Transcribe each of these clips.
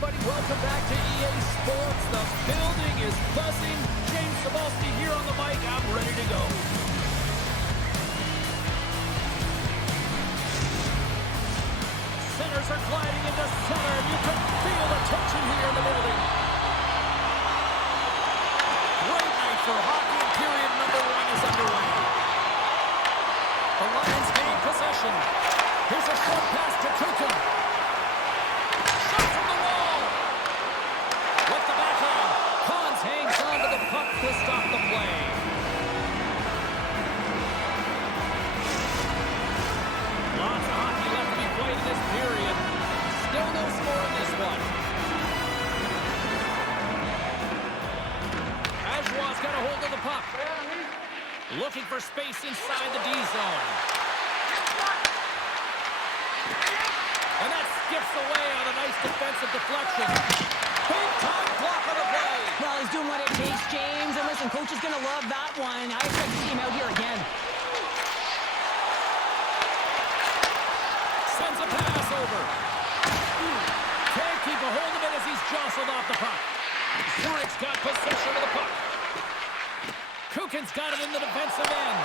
everybody. Welcome back to EA Sports. The building is buzzing. James Cebulski here on the mic. I'm ready to go. Centers are gliding into center. You can feel the tension here in the building. Great night for hockey, and period number 1 is underway. The Lions gain possession. Here's a short pass to Kukin. Shot from the wall. With the backhand, Cons hangs on to the puck to stop the play. Lots of hockey left to be played in this period. Still no score in this one. Ajoie's got a hold of the puck. Looking for space inside the D zone. And that skips away on a nice defensive deflection. Big time block on the play. Well, he's doing what it takes, James. And listen, coach is going to love that one. I expect to see him out here again. Sends a pass over. Can't keep a hold of it as he's jostled off the puck. Zurich's got possession of the puck. Kukin's got it in the defensive end.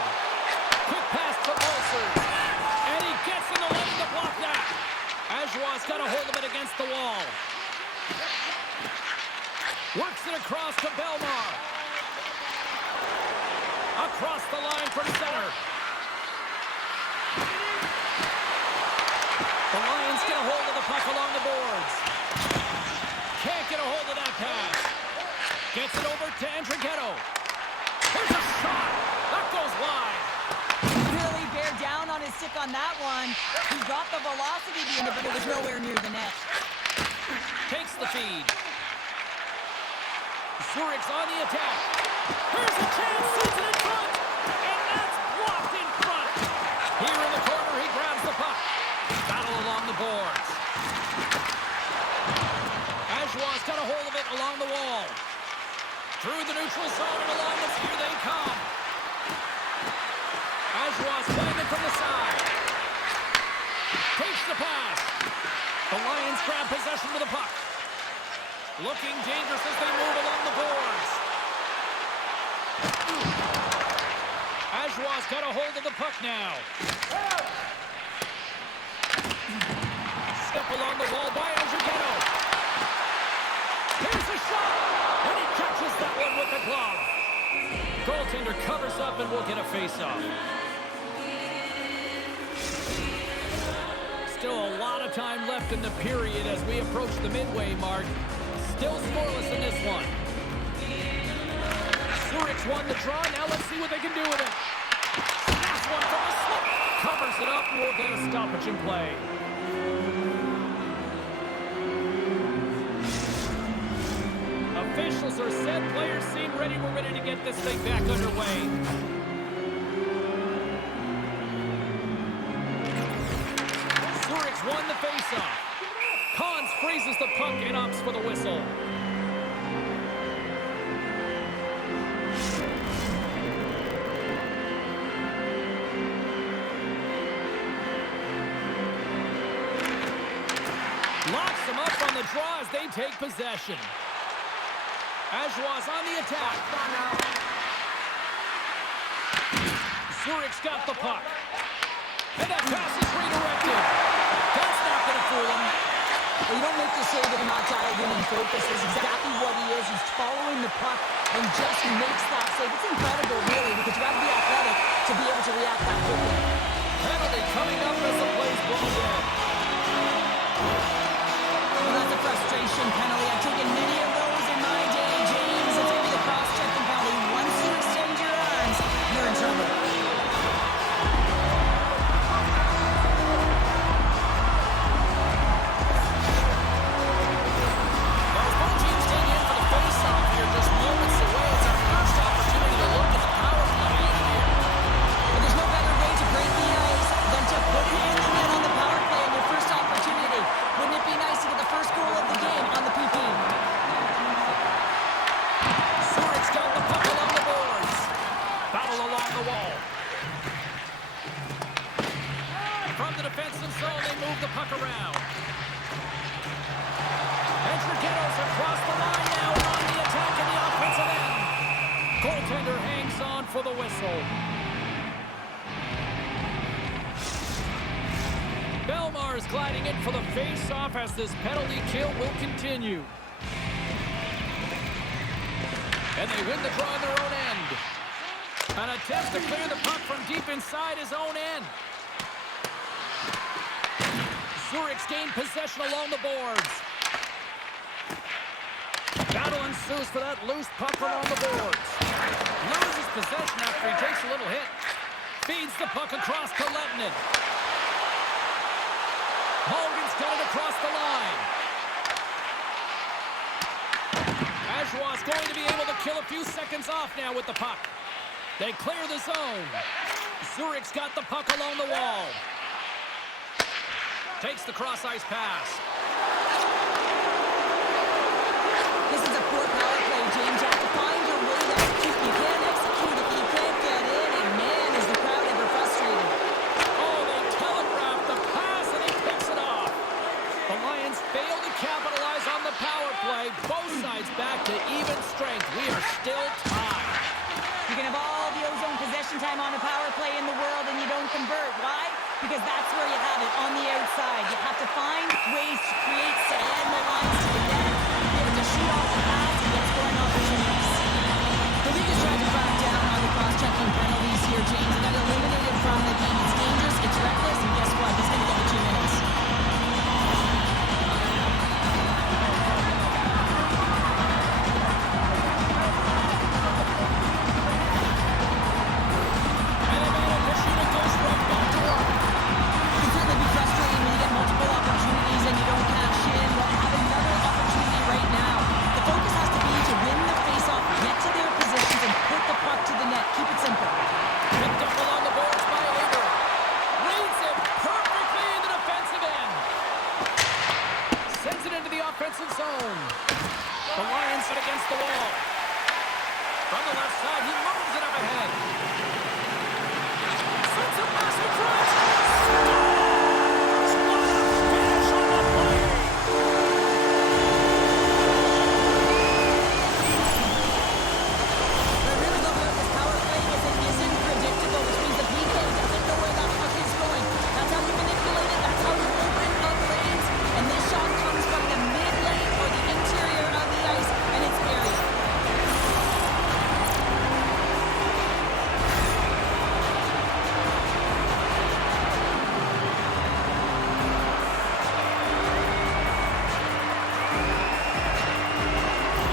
Quick pass to Ulcers. And he gets in the lane to block that. Ajoie's got a hold of it against the wall. Works it across to Belmar. Across the line from center. The Lions get a hold of the puck along the boards. Can't get a hold of that pass. Gets it over to Andrighetto. Here's a shot. That goes wide. Really bear down on his stick on that one. He got the velocity behind it, but it was nowhere near the net. Takes the feed. Zurich's on the attack. Here's a chance. Shoots it in front. And that's blocked in front. Here in the corner, he grabs the puck. Battle along the boards. Ajoie's got a hold of it along the wall. Through the neutral zone and along the here they come. Ajoie's playing it from the side. Takes the pass. The Lions grab possession of the puck. Looking dangerous as they move along the boards. Ajoie's got a hold of the puck now. Step along the wall by Andrighetto. Here's a shot. And he catches that one with the glove. Goaltender covers up and will get a face-off. Still a lot of time left in the period as we approach the midway mark. Still scoreless in this one. Zurich won the draw. Now let's see what they can do with it. Snaps one from the slip. Covers it up and will get a stoppage in play. Officials are set. Players seem ready. We're ready to get this thing back underway. Zurich's won the faceoff. Cons freezes the puck and opts for the whistle. Locks them up on the draw as they take possession. Ajoie's on the attack. Zurich's got the puck. And that pass is redirected. That's not going to fool him. Well, you don't make the save if not dialed in and focus. That's exactly what he is. He's following the puck and just makes that save. It's incredible, really, because you got to be athletic to be able to react that quickly. Penalty coming up as the play's blown down. Well, that's a frustration penalty. I've taken many of those in my day, James. It's going to be the cross-checking penalty. Once you extend your arms, you're in trouble. There's no better way to break the ice than to put it in the net on the power play, and you're across the line now and on the attack in the offensive end. Goaltender hangs on for the whistle. Belmar's gliding in for the face-off as this penalty kill will continue. And they win the draw on their own end. An attempt to clear the puck from deep inside his own end. Zurich's gained possession along the boards. Battle ensues for that loose puck along the boards. Loses possession after he takes a little hit. Feeds the puck across to Lettinen. Hogan's got it across the line. Ajoie's going to be able to kill a few seconds off now with the puck. They clear the zone. Zurich's got the puck along the wall. Takes the cross-ice pass. This is a poor power play, James. You have to find your way to execute. You can't execute if you can't get in, and man, is the crowd ever frustrated. Oh, they telegraph the pass, and he picks it off. The Lions fail to capitalize on the power play. Both sides back to even strength. We are still tied. You can have all the ozone possession time on a power play in the world, and you don't convert. Why? Because that's where you have it, on the outside. You have to find ways to create sand the lines to the net, be able to shoot off the pass and get scoring opportunities. The league is trying to crack down on the cross-checking penalties here, James. They got eliminated from the game. It's dangerous, it's reckless, and guess what? He's going to get the 2 minutes. Offensive zone. The Lions sit against the wall. From the left side, he moves it up ahead. Sends a pass across. What a finish on the play. What I really love about this power play is it isn't predictable, which means the PK doesn't know where that puck is going. That's how you manipulate it. That's how you open up lanes. And this shot comes from the mid-lane or the interior of the ice, and it's buried.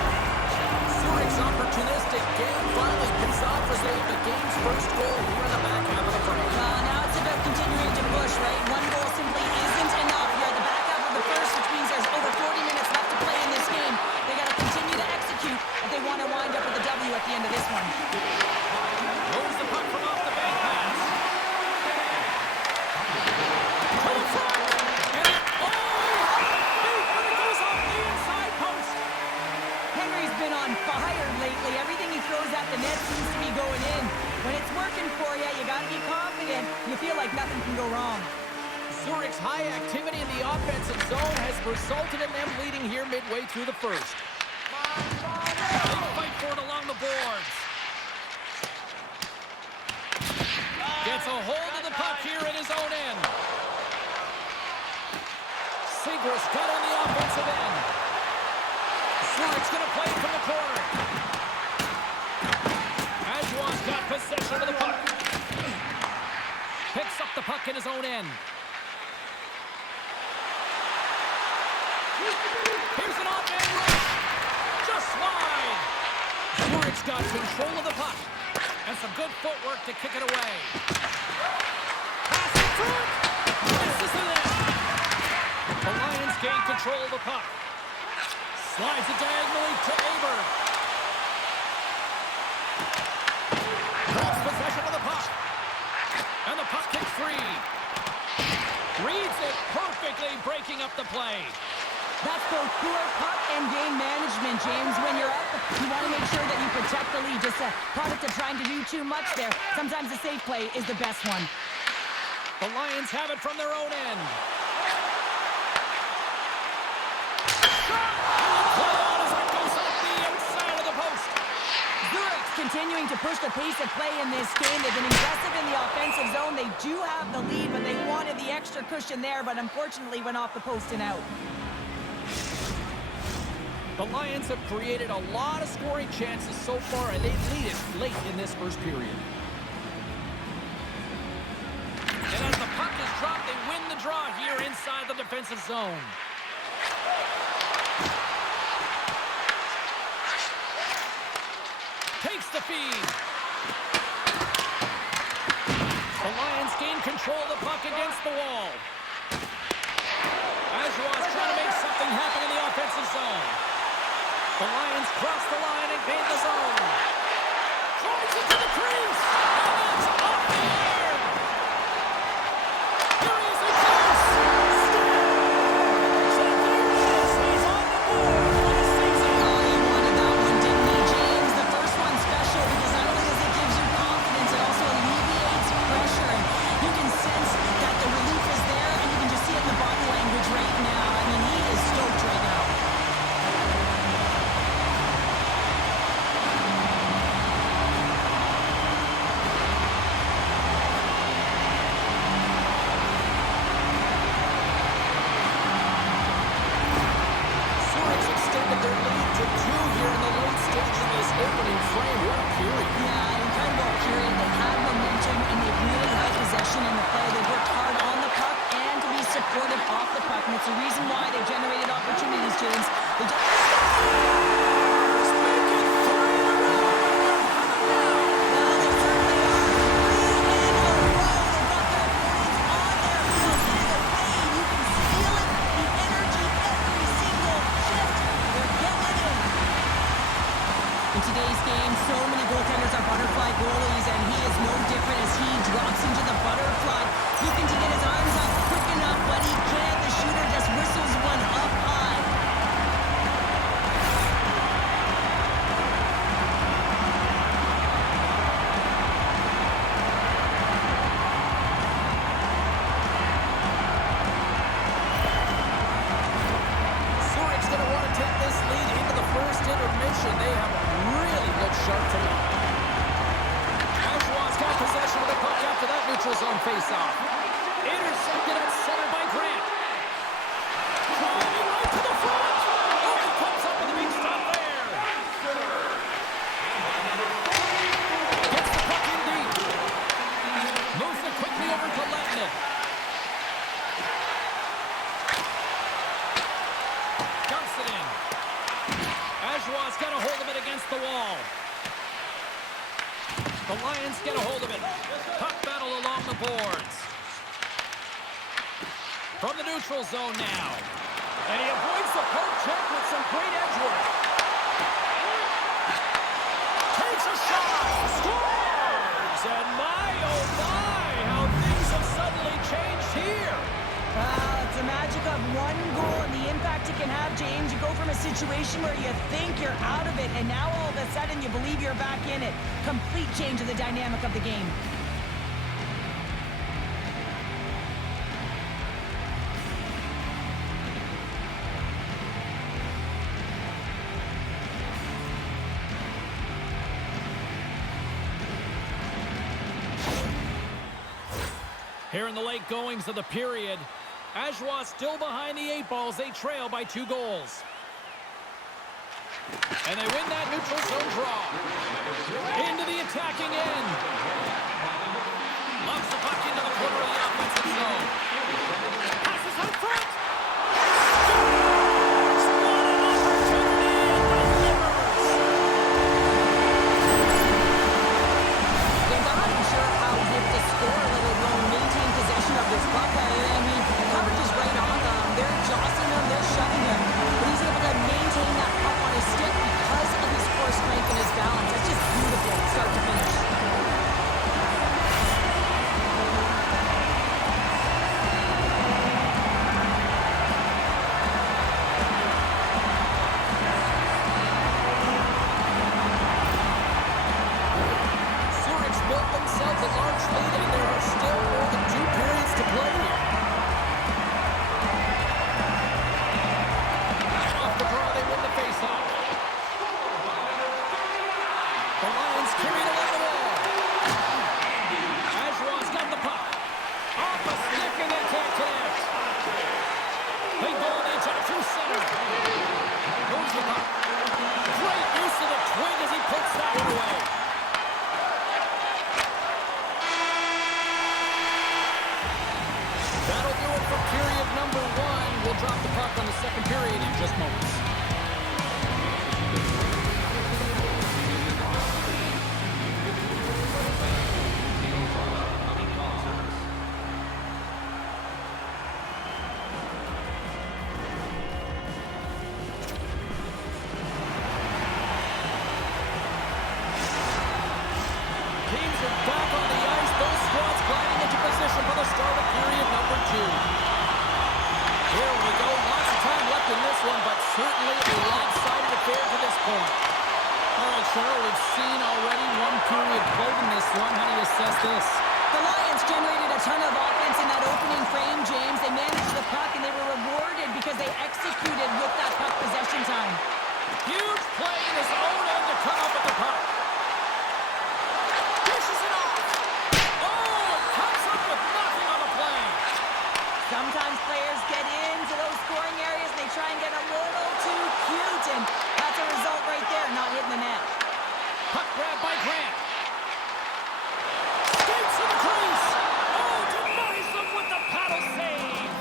Zurich's opportunistic game finally pays off as they have the game's first goal here in the back half of the frame. Now it's about continuing to push, right? One goal simply isn't enough. You're at the back half of the first, which means there's over 40 minutes left to play in this game. They got to continue to execute if they want to wind up with a W at the end of this one. Moves the puck from off the bank pass. To the front. And it, but it goes off the inside post. Henry's been on fire lately. Everything he throws at the net seems to be going in. When it's working for you, you got to be confident. You feel like nothing can go wrong. Zurich's high activity in the offensive zone has resulted in them leading here midway through the first. They fight for it along the boards. Gets a hold of the puck here in his own end. Segrist got on the offensive end. Zurich's going to play it from the corner. Ajoie's got possession of the puck. Picks up the puck in his own end. Here's an off-man rush. Just wide. Zurich's got control of the puck. And some good footwork to kick it away. Pass in front. Misses the net. The Lions gain control of the puck. Slides it diagonally to Aber. Grabs possession of the puck. And the puck kick free. Reads it perfectly, breaking up the play. That's both poor puck and game management, James. When you're up, you want to make sure that you protect the lead. Just a product of trying to do too much there. Sometimes the safe play is the best one. The Lions have it from their own end. Shot! continuing to push the pace of play in this game. They've been aggressive in the offensive zone. They do have the lead, but they wanted the extra cushion there, but unfortunately went off the post and out. The Lions have created a lot of scoring chances so far, and they lead it late in this first period. And as the puck is dropped, they win the draw here inside the defensive zone. Takes the feed. The Lions gain control of the puck against the wall. Ajoie trying to make something happen in the offensive zone. The Lions cross the line and gain the zone. Drives it to the crease. And it's off the air. Here he is again. Scores! So there it is. He's on the board for the season. Oh, he wanted that one, didn't he, James? The first one's special because not only does it give you confidence, it also alleviates pressure. And you can sense that the relief is there, and you can just see it in the body language right now. I mean, he is stoked right now. Zurich's extended their lead to 2 here in the late stage of this opening frame. What a period. Yeah, incredible period. They had momentum, and they really had possession in the play. They worked hard on the puck and to be supportive off the puck, and it's the reason why they generated opportunities, James. They just... Well, they certainly are. 3 in a row. They've got their fans on their feet in the pain. You can feel it, the energy, every single shift. They're getting it in. In today's game, so many goaltenders are butterfly goalies, and he is no different as he drops into the butterfly, looking to get his arms up quick enough, but he can't. The shooter just whistles one up high. Zurich's going to want to take this lead into the first intermission. They have really looked sharp tonight. Ajoie's got possession of the puck after that neutral zone faceoff. Intercepted at center by Grant. Driving right to the front. Oh, he comes up with a big stop there. Gets the puck in deep. Moves it quickly over to Letnin. Dumps it in. Ajoie's got a hold of it against the wall. The Lions get a hold of it. Puck battle along the boards. From the neutral zone now. And he avoids the poke check with some great edge work. Takes a shot. Scores! And my, oh my, how things have suddenly changed here. It's the magic of one goal and the impact it can have, James. You go from a situation where you think you're out of it, and now all of a sudden you believe you're back in it. Complete change of the dynamic of the game. Here in the late goings of the period, Ajoie still behind the 8 balls. They trail by 2 goals. And they win that neutral zone draw. Into the attacking end. Lobs the puck into the corner of the offensive zone. Passes out front. Scores! What an opportunity and delivers. James, I'm not even sure how Zip to score, let alone maintain possession of this puck. I mean, coverage is right on them. They're jostling them, they're shoving him. But he's able to maintain that puck on his stick because of his core strength and his balance. That's just beautiful, start to finish. center. Moves the puck. Great use of the twig as he puts that one away. That'll do it for period number 1. We'll drop the puck on the second period in just moments. Certainly a lopsided affair to this point. All right, Cheryl, we've seen already one period played in this one. How do you assess this? The Lions generated a ton of offense in that opening frame, James. They managed the puck, and they were rewarded because they executed with that puck possession time. Huge play in his own end to come up with the puck. Dishes it off. Oh, it comes up with nothing on the play. Sometimes players get into those scoring areas and they try and get a little too cute, and that's a result right there, not hitting the net. Puck grab by Grant. Skates to the crease. Oh, denies them with the paddle save.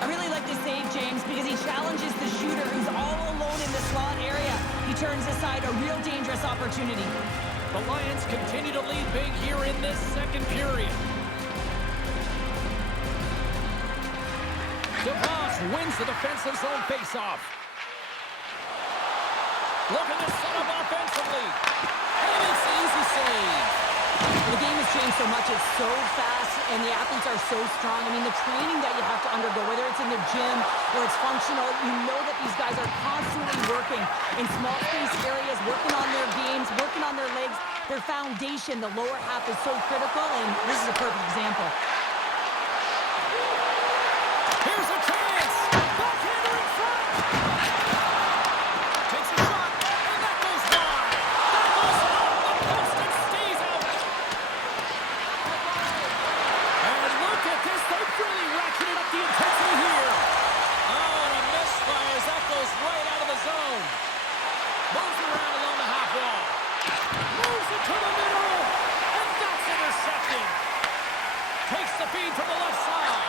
I really like this save, James, because he challenges the shooter who's all alone in the slot area. He turns aside a real dangerous opportunity. The Lions continue to lead big here in this second period. DeVos wins the defensive zone faceoff. Looking to set up offensively. And it's an easy save. The game has changed so much. It's so fast, and the athletes are so strong. I mean, the training that you have to undergo, whether it's in the gym or it's functional, you know that these guys are constantly working in small space areas, working on their games, working on their legs. Their foundation, the lower half, is so critical, and this is a perfect example. Here's a chance! Backhander in front! Takes a shot, and that goes wide! That goes off the post and stays out! And look at this, they've really ratcheted up the intensity here! Oh, and a misfire as that goes right out of the zone! Moves around along the half wall. Moves it to the middle! And that's intercepted! Takes the feed from the left side!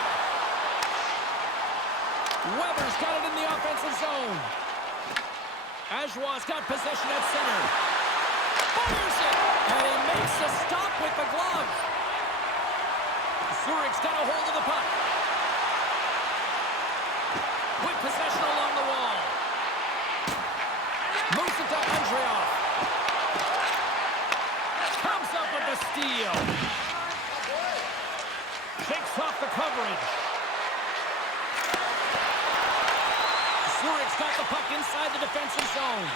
Weber's got it in the offensive zone. Ajoie's got possession at center. Fires it! And he makes a stop with the glove. Zurich's got a hold of the puck. With possession along the wall. Moves it to Andreoff. Comes up with the steal. Shakes off the coverage. Zurich's got the puck inside the defensive zone.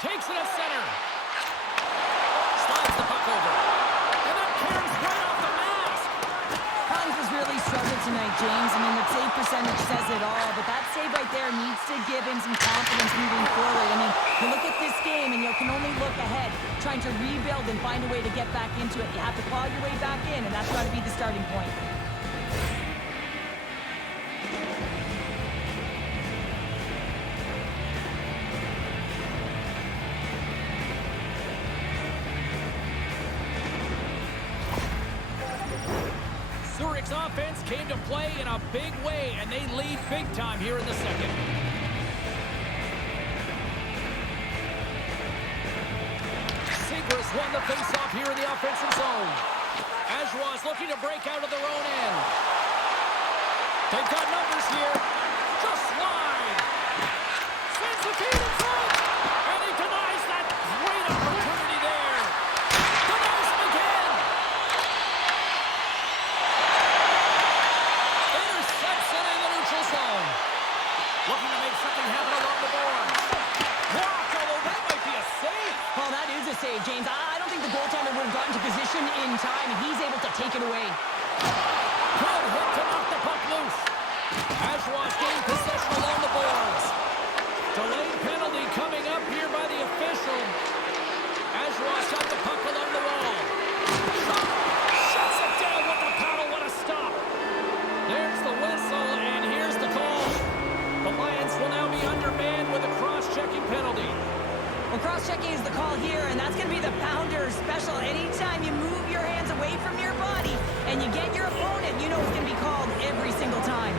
Takes it at center. Slides the puck over. And that Cairns right off the mask. Collins has really struggled tonight, James. I mean, the save percentage says it all, but that save right there needs to give him some confidence moving forward. I mean, you look at this game and you can only look ahead, trying to rebuild and find a way to get back into it. You have to claw your way back in, and that's got to be the starting point. Zurich's offense came to play in a big way, and they lead big time here in the second. Seagrass won the faceoff here in the offensive zone. Ajoie's looking to break out of their own end. They've got numbers here. Just wide. Sends the feed in front. And he denies that great opportunity there. Denies him again. Intercepts it in the neutral zone. Looking to make something happen along the boards. Blocked, although that might be a save. Well, that is a save, James. I don't think the goaltender would have gotten to position in time, and he's able to take it away. Good hit to knock the puck loose. Ajoie's gained possession along the boards. Delayed penalty coming up here by the official. Ajoie's got the puck along the wall. Shot. Shuts it down with the paddle. What a stop. There's the whistle, and here's the cross-checking is the call here, and that's going to be the pounder special. Anytime you move your hands away from your body and you get your opponent, you know it's going to be called every single time.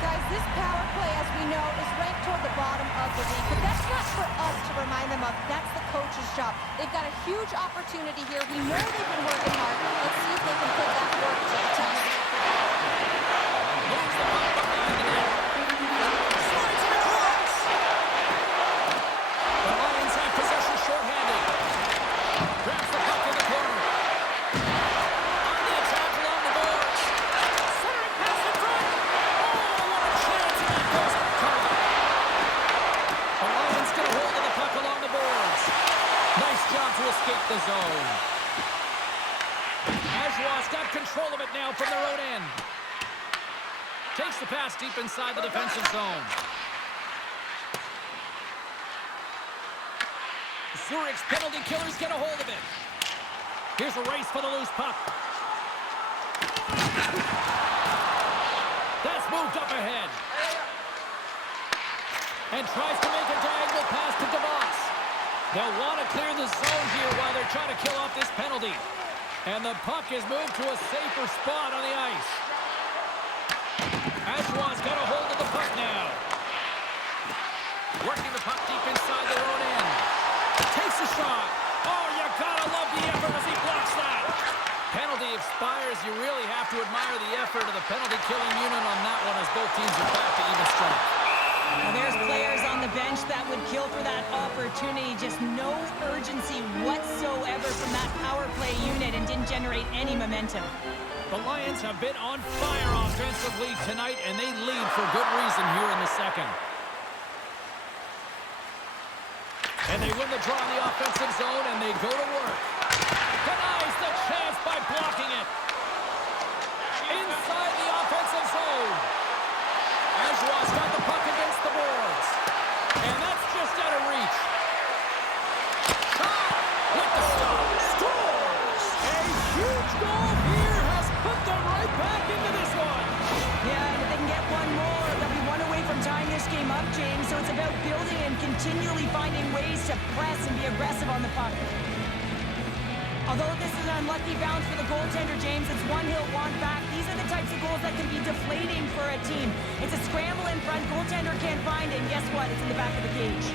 Guys, this power play, as we know, is ranked toward the bottom of the league, but that's not for us to remind them of. That's the coach's job. They've got a huge opportunity here. We know they've been working hard. Let's see if they can put that work to the test. The zone. Ajoie's got control of it now from their own end. Takes the pass deep inside the defensive zone. Zurich's penalty killers get a hold of it. Here's a race for the loose puck. That's moved up ahead. And tries to make a diagonal pass to DeVos. They'll want to clear the zone here while they're trying to kill off this penalty. And the puck is moved to a safer spot on the ice. Ajoie's got a hold of the puck now. Working the puck deep inside their own end. Takes a shot. Oh, you gotta love the effort as he blocks that. Penalty expires. You really have to admire the effort of the penalty-killing unit on that one as both teams are back to even strength. Well, there's players on the bench that would kill for that opportunity. Just no urgency whatsoever from that power play unit and didn't generate any momentum. The Lions have been on fire offensively tonight, and they lead for good reason here in the second. And they win the draw in the offensive zone, and they go to work. Denies the chance by blocking it. Inside the offensive zone. Ajoie's got the puck against the boards. And that's just out of reach. Shot with the stop. Scores! A huge goal here has put them right back into this one. Yeah, and if they can get one more, they'll be one away from tying this game up, James. So it's about building and continually finding ways to press and be aggressive on the puck. Although this is an unlucky bounce for the goaltender, James, it's one he'll want back. These are the types of goals that can be deflating for a team. It's a scramble in front, goaltender can't find it, and guess what? It's in the back of the cage.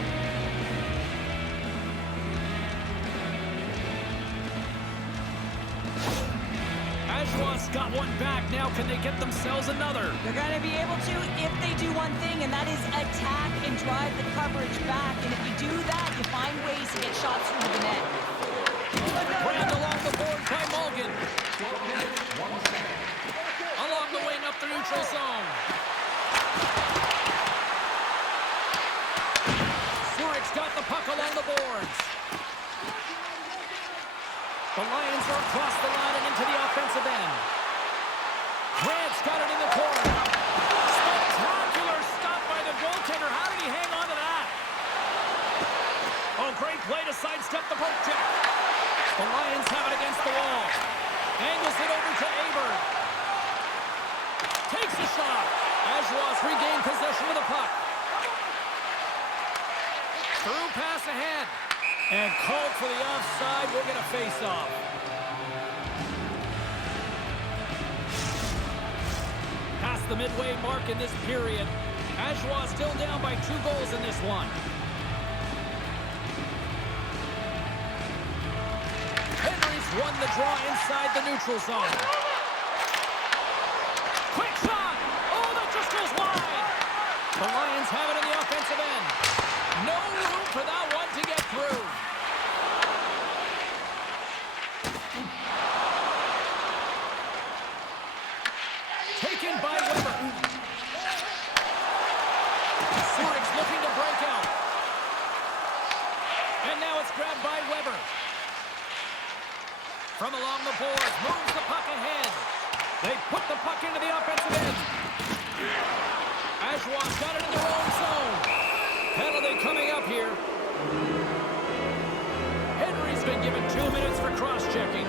Ajoie's got one back. Now can they get themselves another? They're going to be able to if they do one thing, and that is attack and drive the coverage back. And if you do that, you find ways to get shots through the net. Brand along the board by Mulligan. Along the wing up the neutral zone. Zurich's got the puck along the boards. The Lions are across the line and into the offensive end. Grant's got it in the corner. Spectacular stop by the goaltender. How did he hang on to that? Oh, great play to sidestep the poke check. The Lions have it against the wall. Angles it over to Aber. Takes a shot. Ajoie's regained possession of the puck. Through pass ahead. And called for the offside. We're going to face off. Past the midway mark in this period. Ajoie still down by 2 goals in this one. Won the draw inside the neutral zone. Quick shot! Oh, that just goes wide! The Lions have it in the offensive end. No room for that one to get through. Taken by Weber. Zurich's looking to break out. And now it's grabbed by Weber. From along the boards, moves the puck ahead. They put the puck into the offensive end. Ajoie's got it in their own zone. Penalty coming up here. Henry's been given 2 minutes for cross-checking.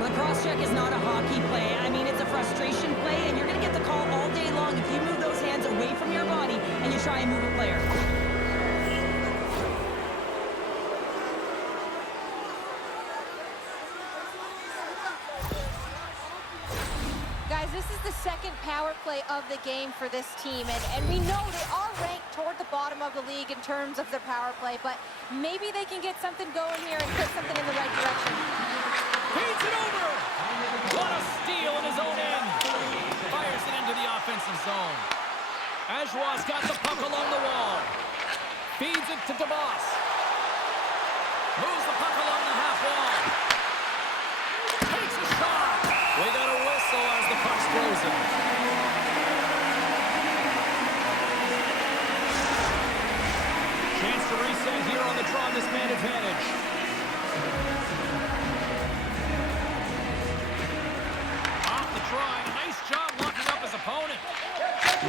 The cross check is not a hockey play. I mean, it's a frustration play, and you're going to get the call all day long if you move those hands away from your body and you try and move a player. Guys, this is the second power play of the game for this team, and we know they are ranked toward the bottom of the league in terms of their power play, but maybe they can get something going here and put something in the right direction. Feeds it over. What a steal in his own end. Fires it into the offensive zone. Ajoie's got the puck along the wall. Feeds it to DeBoss. Moves the puck along the half wall. Takes a shot. We got a whistle as the puck's frozen. Chance to reset here on the draw this man advantage. Off the try. Nice job locking up his opponent.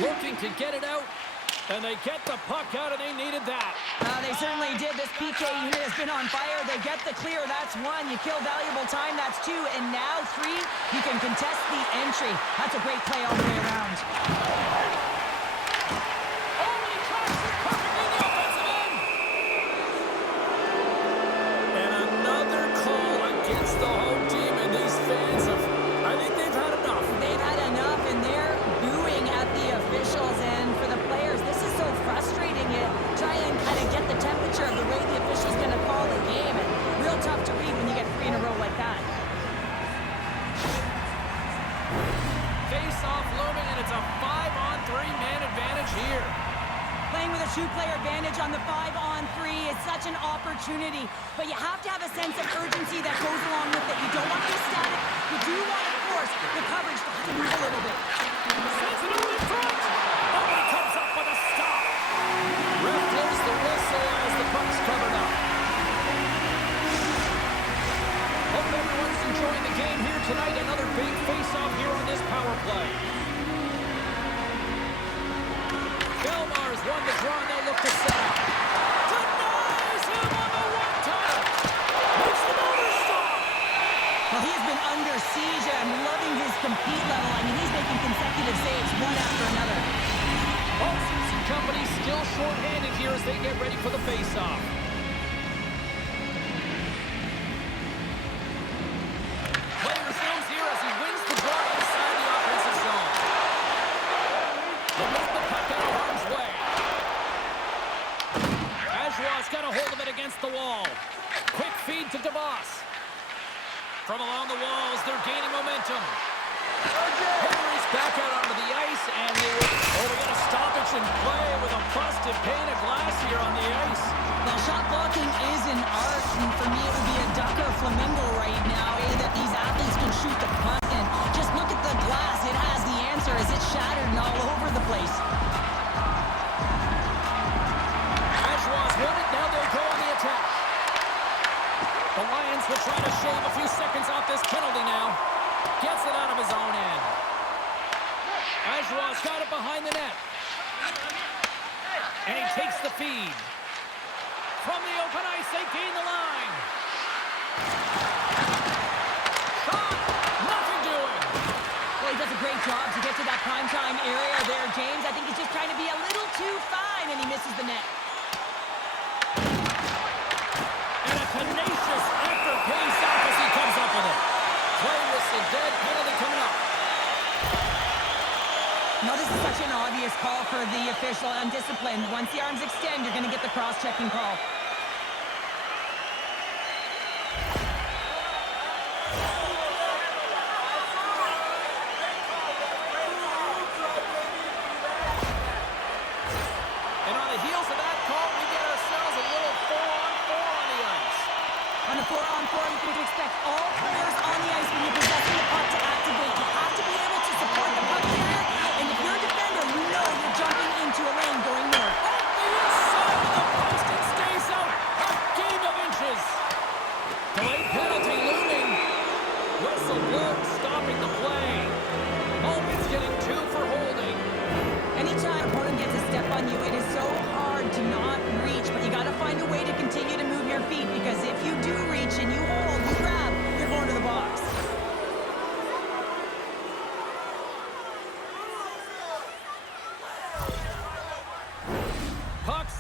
Looking to get it out. And they get the puck out, and they needed that. They certainly did. This PK unit has been on fire. They get the clear. That's one. You kill valuable time. That's two. And now three, you can contest the entry. That's a great play all the way around. Only tracks it perfectly in the offensive end. And another call against the home team, and these fans have, I think they've had enough. They've had enough, and they're booing at the officials. And for the players, this is so frustrating. You try and kind of get the temperature of the way the official's going to call the game, and real tough to read when you get three in a row like that. Face-off looming, and it's a 5-on-3 man advantage here. Playing with a two-player advantage on the 5-on-3 is such an opportunity, but you have to have a sense of urgency that goes along with it. You don't want to be static. You do want to force the coverage to have to move a little bit. Sends it over the front. Oh, he comes up with a stop. Ref blows the whistle as the puck's covered up. Hope everyone's enjoying the game here tonight. Another big face-off here on this power play. Belmar's won the draw, and they'll look to set up. Denies him on the one-timer. Makes the motor stop. Well, he has been under siege, and I'm loving his compete level. I mean, he's making consecutive saves one after another. Olsen's and company still short-handed here as they get ready for the face-off. Play resumes here as he wins the draw inside the offensive zone. They move the puck out of harm's way. Ajoie's got a hold of it against the wall. Quick feed to DeBoss. From along the walls, they're gaining momentum. Henry's back out onto the ice, and we got a stoppage in play with a busted pane of glass here on the ice. Well, shot blocking is an art, and for me it would be a duck or flamingo right now, that these athletes can shoot the puck, and just look at the glass. It has the answer as it's shattered and all over the place. Ajoie's won it, now they go on the attack. The Lions will try to shave a few seconds off this penalty now. Gets it out of his own end. Ajoie's got it behind the net. And he takes the feed. From the open ice, they gain the line. Shot! Nothing doing. Well, he does a great job to get to that primetime area there, James. I think he's just trying to be a little too fine, and he misses the net. And a tenacious effort pays off as he comes up with it. Play whistle dead, penalty coming up. Now, this is such an obvious call for the official, undisciplined. Once the arms extend, you're going to get the cross-checking call. And on the heels of that call, we get ourselves a little 4-on-4 on the ice. On the 4-on-4, you can expect all players on the ice when you're possessing the puck to activate. You have to be able to support the puck carrier, and if you're a defender, you know you're jumping into a lane going north. The inside of the post and stays out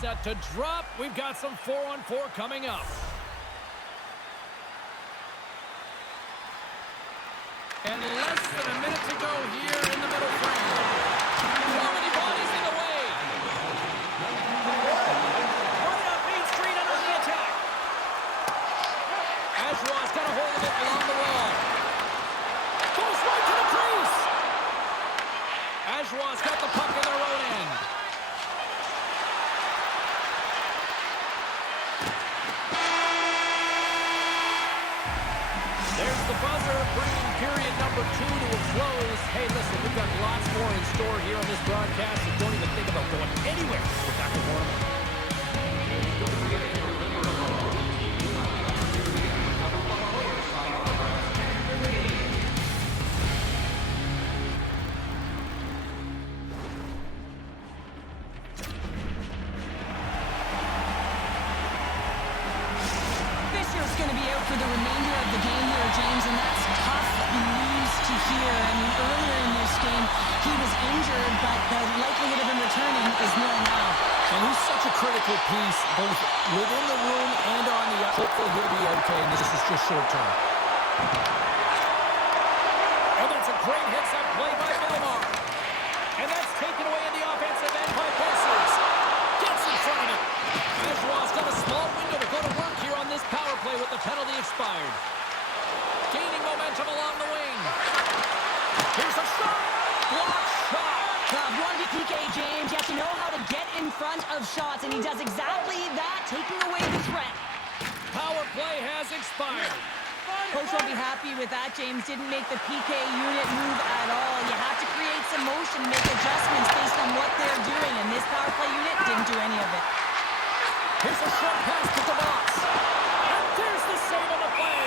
set to drop. We've got some 4-on-4 coming up. And less than a minute to go here in the middle frame. So many bodies in the way. Right up Main Street and on the attack. Ajoie's got a hold of it along the wall. Goes right to the crease. Ajoie's got the puck in their own end. There's the buzzer, bringing period number 2 to a close. Hey, listen, we've got lots more in store here on this broadcast, so don't even think about going anywhere. We're back to normal. Fisher's going to be out for the remainder of the game here, James, and that's tough news to hear. I mean, earlier in this game, he was injured, but the likelihood of him returning is nil now. And he's such a critical piece, both within the room and on the ice. Hopefully he'll be okay, and this is just short term. And that's a great hits-up play by Belmar. And that's taken away in the offensive end by Bessers. Gets in front of it. Ajoie's got a small window to go to work here on this power play with the penalty expired. Gaining momentum along the wing. Here's a shot. Block shot. Well, if you want to be PK, James, you have to know how to get in front of shots, and he does exactly that, taking away the threat. Power play has expired. Coach will be happy with that. James didn't make the PK unit move at all. You have to create some motion, make adjustments based on what they're doing, and this power play unit didn't do any of it. Here's a short pass to the box. And there's the save on the play.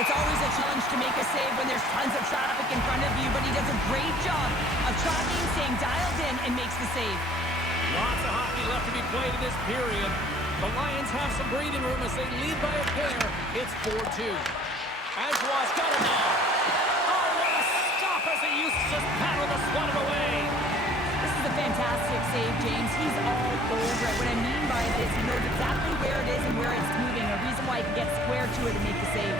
It's always a challenge to make a save when there's tons of traffic in front of you, but he does a great job of tracking, staying dialed in, and makes the save. Lots of hockey left to be played in this period. The Lions have some breathing room as they lead by a pair. It's 4-2. Ajoie's got it now. Oh, what a stop as he used to just paddle the swat it away. This is a fantastic save, James. He's all over it. What I mean by this, he knows exactly where it is and where it's moving. A reason why he can get square to it and make the save.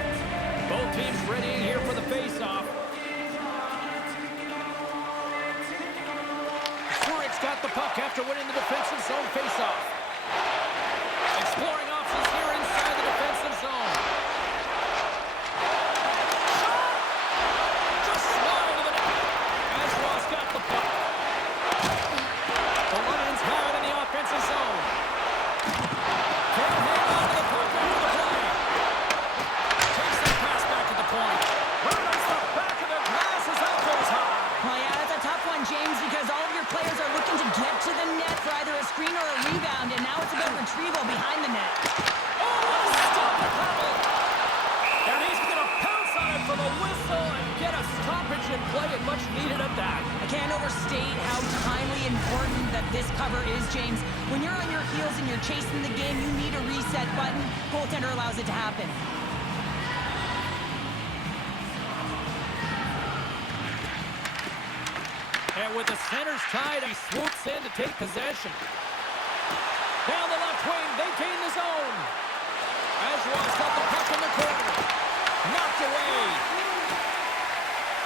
Both teams ready in here for the face-off. Zurich's got the puck after winning the defensive zone face-off. Exploring options here inside the defensive zone. Shot! Just slide to the net. Ajoie's got the puck. The Lions have it in the offensive zone. Can't hang on to the puck after the play. Takes the pass back to the point. Runs the back of the glass as that goes high. Well, yeah, that's a tough one, James, because all of your players are looking to get to the net for either a screen or a rebound, and now it's about retrieval behind the net. Oh, what a stop the paddle. And he's going to pounce on it for the whistle and get a stoppage in play, and much needed at that. I can't overstate how timely important that this cover is, James. When you're on your heels and you're chasing the game, you need a reset button. Goaltender allows it to happen. And with the centers tied, he swoops in to take possession. Down the left wing, they gain the zone. Ajoie's got the puck in the corner. Knocked away.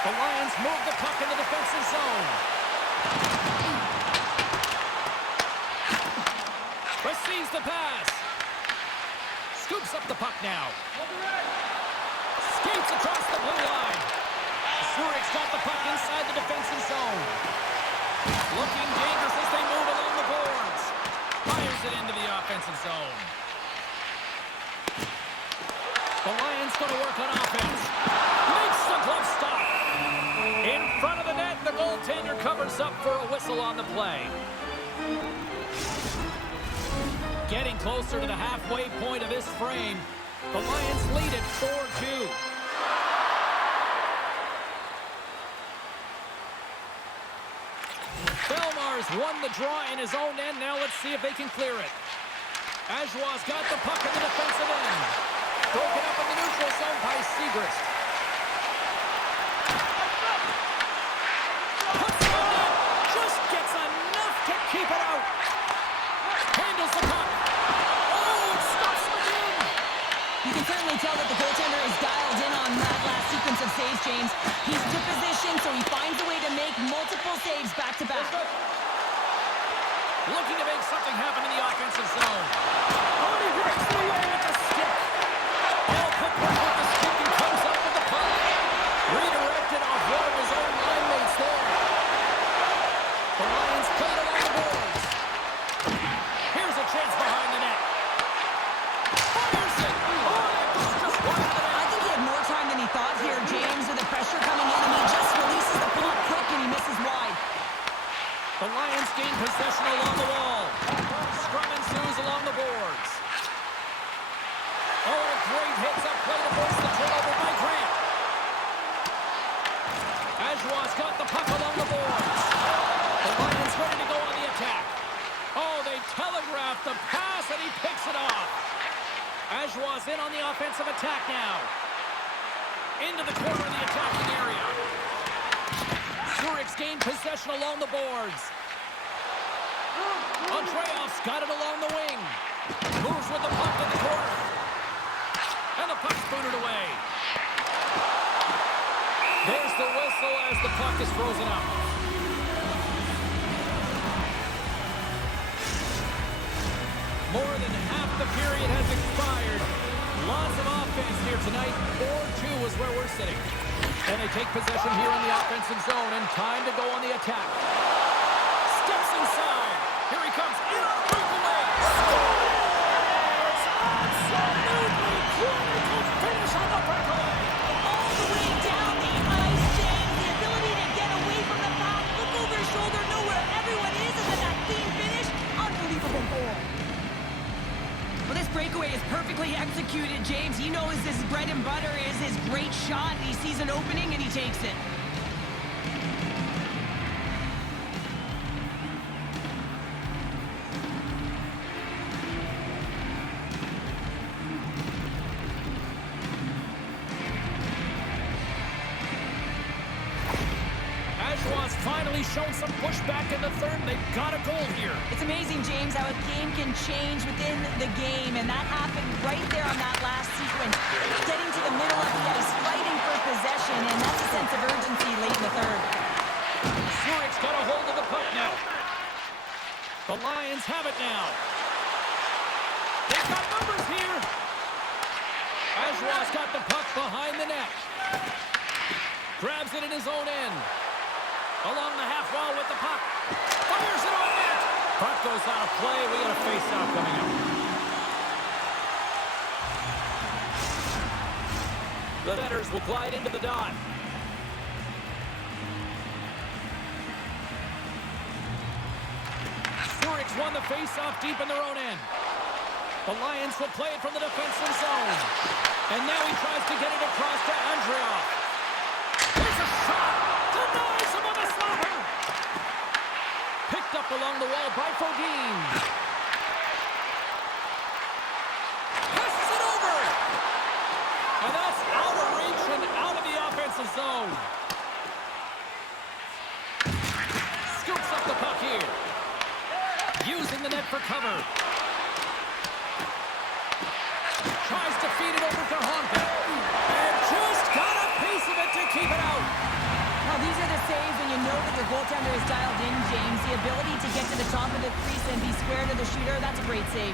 The Lions move the puck in the defensive zone. Receives the pass. Scoops up the puck now. Skates across the blue line. Zurich's got the puck inside the defensive zone. Looking dangerous as they move along the boards. Fires it into the offensive zone. The Lions going to work on offense. Makes the glove stop. In front of the net, the goaltender covers up for a whistle on the play. Getting closer to the halfway point of this frame. The Lions lead it 4-2. Belmar's won the draw in his own end. Now let's see if they can clear it. Ajoie's got the puck in the defensive end. Broken up in the neutral zone by Segrist. Puts it on. Just gets enough to keep it out. And saves, James. He's to position, so he finds a way to make multiple saves back-to-back. Looking to make something happen in the offensive zone. Oh, he breaks it away with the stick. Oh, footwork with the stick and comes up with the puck. Redirected off one of his own line mates there. The Lions play it along the boards. Here's a chance behind the net. Fires it. Oh, that goes just wide of the net. I think he had more time than he thought here, James, with the pressure coming in, and he just releases the puck quick and he misses wide. The Lions gain possession along the wall. Scrum ensues along the boards. Oh, a great hits-up play to force the turnover by Grant. Ajoie's got the puck along the boards. The Lions ready to go on the attack. Oh, they telegraph the pass, and he picks it off. Ajoie's in on the offensive attack now. Into the corner of the attacking area. Zurich's gained possession along the boards. Andreev's got it along the wing. Moves with the puck in the corner. And the puck's booted away. There's the whistle as the puck is frozen up. More than half the period has expired. Lots of offense here tonight. 4-2 is where we're sitting. And they take possession here in the offensive zone, and time to go on the attack. Steps inside. Here he comes. In on the breakaway. Scores! Absolutely critical finish on the breakaway. All the way down the ice, James. The ability to get away from the puck, look over his shoulder, know where everyone is, and then that clean finish. Unbelievable goal. Well, this breakaway is perfectly executed, James. He knows his bread and butter is his great shot. He sees an opening and he takes it. Ajoie's finally shown some pushback in the third. They've got a goal here. It's amazing, James, how a game can change within the game, and that happened right there on that last sequence. Getting to the middle of the ice, fighting for possession, and that's a sense of urgency late in the third. Zurich's got a hold of the puck now. The Lions have it now. They've got numbers here. Ajoie's got the puck behind the net. Grabs it in his own end. Along the half wall with the puck. Fires it on net. Puck goes out of play. We got a face-off coming up. The Netters will glide into the dot. Zurich's won the face-off deep in their own end. The Lions will play it from the defensive zone. And now he tries to get it across to Andreev. There's a shot. Denies him on the slapper. Picked up along the wall by Fodine. Passes it over. And that's out of reach and out of the offensive zone. Scoops up the puck here. Using the net for cover. Tries to feed it over to Honka. And just got a piece of it to keep it out. Now, these are the saves when you know that your goaltender is dialed in, James. The ability to get to the top of the crease and be square to the shooter, that's a great save.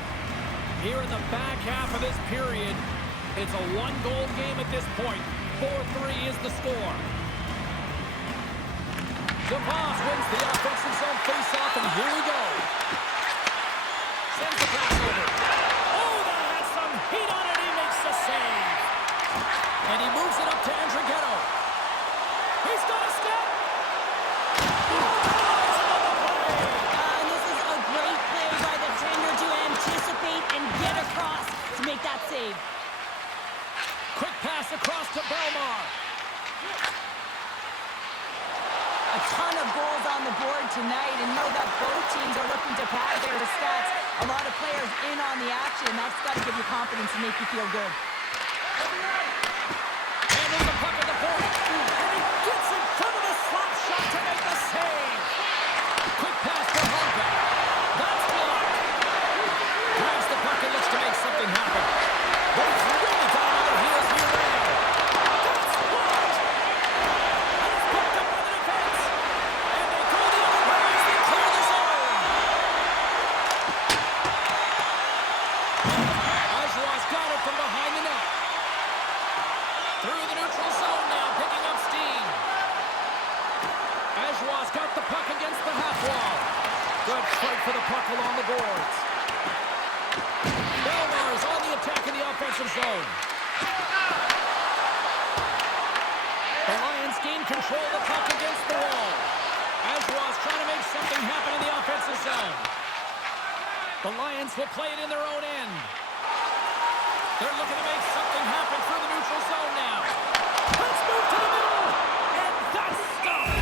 Here in the back half of this period, it's a one-goal game at this point. 4-3 is the score. DeVos wins the offensive zone face-off, and here we go. Sends the pass over. Oh, that has some heat on it. He makes the save. And he moves it up to Andrighetto. He's got a step. And this is a great play by the defender to anticipate and get across to make that save. Quick pass across to Belmar. A ton of goals on the board tonight, and know that both teams are looking to pad their stats. A lot of players in on the action. That's got to give you confidence and make you feel good. And there's the puck at the point. And he gets in front of the slap shot to make the save. Quick pass to Honka. That's blocked. Grabs the puck and looks to make something happen. But it's really got on the heels here now. That's blocked. for the puck along the boards. Belmar's on the attack in the offensive zone. The Lions gain control of the puck against the wall. Ajoie's trying to make something happen in the offensive zone. The Lions will play it in their own end. They're looking to make something happen through the neutral zone now. Let's move to the middle, and that's stopped.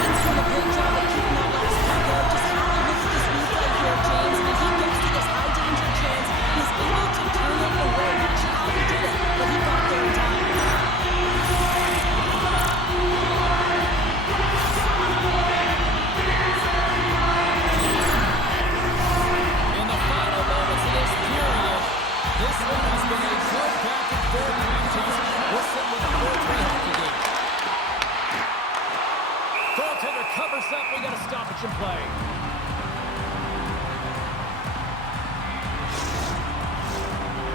He's done a great job of keeping that last puck out. Just have to look at this replay here, James. And if he gets to this high-danger chance, he's able to turn it away. Not sure how he did it, but he got there in time. In the final moments of this period, this one has been a good back-and-forth contest. We're sitting with a 4-3 hockey game. Goaltender covers up. We got a stoppage in play.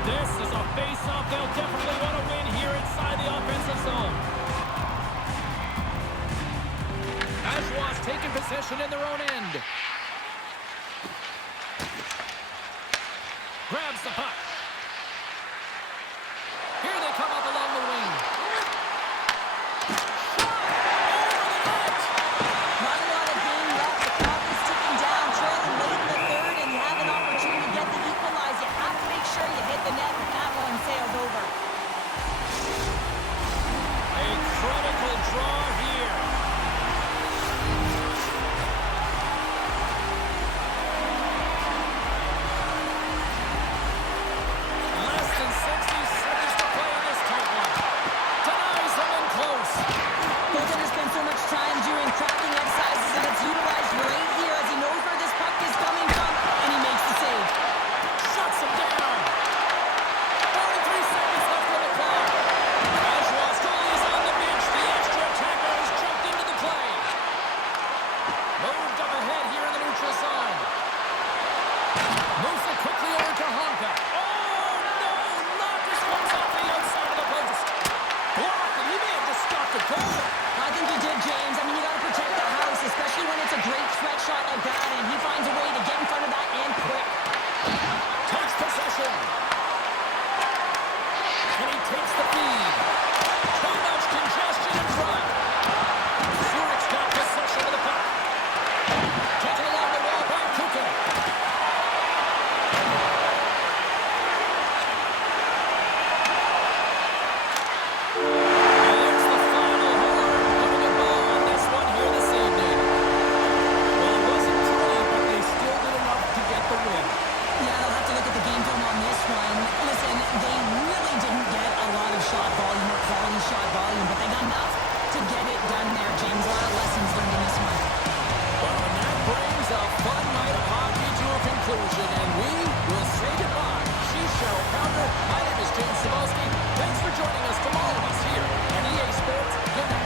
This is a face-off they'll definitely want to win here inside the offensive zone. Ajoie's taking possession in their own end. Grabs the puck. Here they come up along the wing. Not a lot of game left. The clock is ticking down, trailing late in the third, and you have an opportunity to get the equalize. You have to make sure you hit the net, and that one sails over. A critical draw here. Less than 60 seconds to play in this tight one. Denies them in close. Goaltender spends so much time doing crafting exercises, and it's utilized right here as he knows where this puck is coming from, and he makes the save. Shuts him down. 43 seconds left on the clock. Ajoie's goalie is on the bench. The extra attacker has jumped into the play. Moved up ahead here in the neutral zone. Moves it quickly over to Honka. Oh, no! Marcus comes off the outside of the post. Blocked, and he may have just stopped the goal. I think he did, James. I mean, you got to protect the house, especially when it's a great threat shot like that, and he finds a way to get in front of that and quick. Takes possession. And he takes the feed. Too much congestion in front. Zurich's got possession of the puck. Taken along the wall by Kukin. And there's the final horn. Looking at ball on this one here this evening. Well, it wasn't pretty, but they still did enough to get the win. Yeah, they'll have to look at the game film on this one. Listen, they really didn't get a lot of shot volume or quality shot volume, but they got enough to get it done there, James. A lot of lessons learned in this one. Well, and that brings a fun night of hockey to a conclusion, and we will say goodbye. She's Cheryl Pounder. My name is James Cebulski. Thanks for joining us from all of us here at EA Sports. Good night.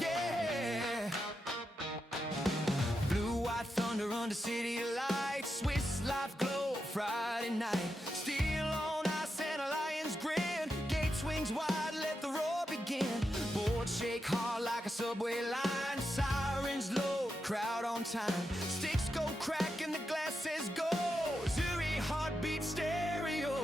Yeah. Blue, white thunder under city lights. Swiss life glow Friday night. Steel on ice and a lion's grin. Gate swings wide, let the roar begin. Boards shake hard like a subway line. Sirens low, crowd on time. Sticks go crack and the glass says go. Zurich heartbeat stereo.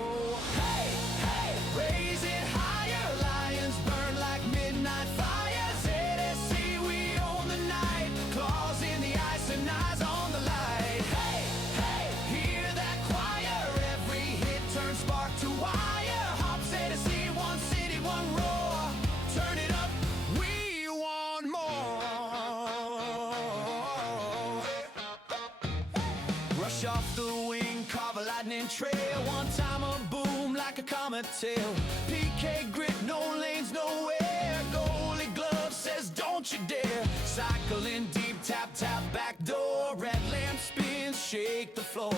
Hey, hey, raise it higher. Lions burn like midnight fire. ZSC, we own the night. Claws in the ice and eyes on the light. Hey, hey, hear that choir. Every hit turns spark to wire. Hop ZSC, one city, one roar. Turn it up, we want more. Rush off the wing, carve a lightning trail. One time a boom like a comet tail. PK grit, no lanes, nowhere. Goalie glove says don't you dare. Cycling deep, tap, tap, back door. Red lamp spins, shake the floor.